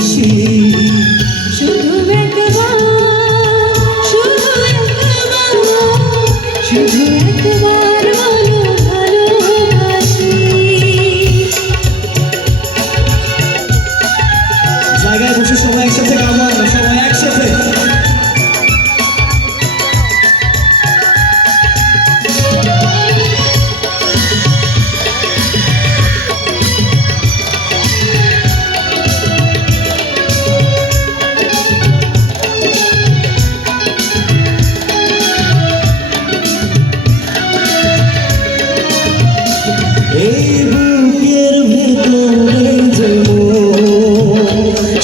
খুশি শুধু একবার শুধু একবার শুধু একবার বলো ভালোবাসি। জায়গায় বসে সবাই একসাথে গাবো আমরা, সবাই একসাথে। এই বুকের ভেতরে যে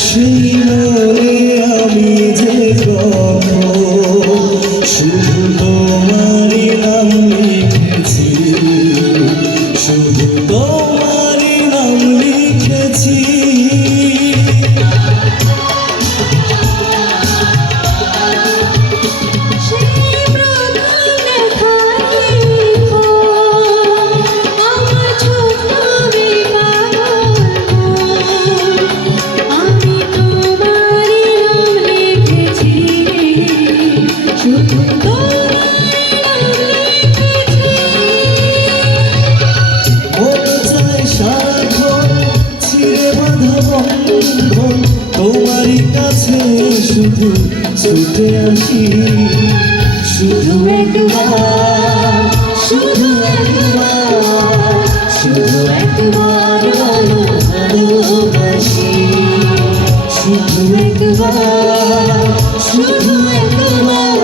সেই মনে আমি যে শুধু তোমারই নাম লিখেছি, শুধু তোমারই নাম লিখেছি। তোমারই কাছে শুধু ছুটে আসি, শুধু একবার শুধু একবার শুধু একবার বলো ভালোবাসি। শুধু একবার শুধু একবার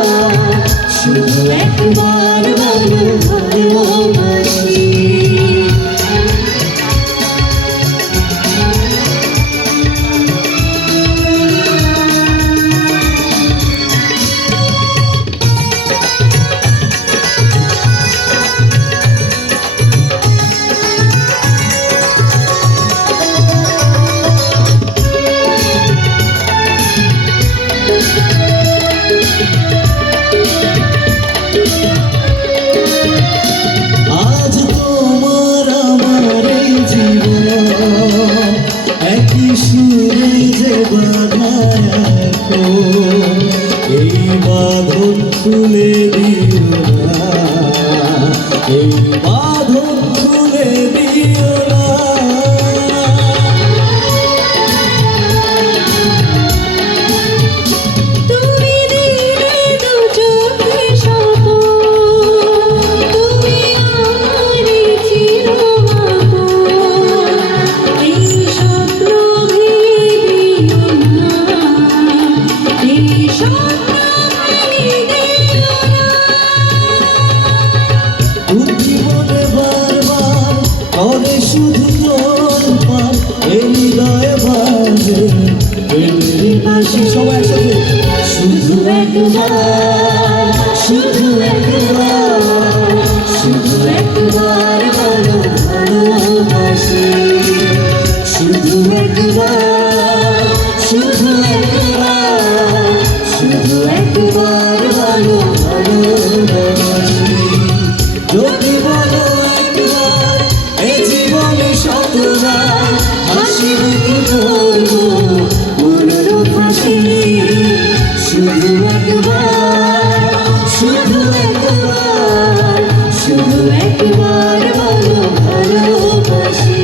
শুধু একবার বলো ভালোবাসি। আজ তোমার আমার এই জীবন একই সুরে যে বাঁধা এখন, এই বাঁধন খুলে দিও না, এই বাঁধন খুলে দিও না। জীবনে বারবার করে শুধু তোর পার, এই হৃদয়ে বাজে প্রেমের বাঁশি। সবাই একসাথে শুধু একবার শুধু একবার শুধু একবার বলো ভালোবাসি। শুধু একবার শুধু একবার শুধু একবার বলো ভালোবাসি। যদি বলো একবার এই জীবনে শতবার হাসি মুখে করবো মনের ফাঁসি। শুধু একবার শুধু একবার শুধু একবার বলো ভালোবাসি।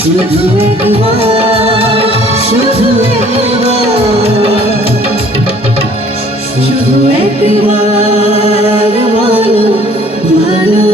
শুধু একবার শুধু একবার শুধু একবার বলো ভালো।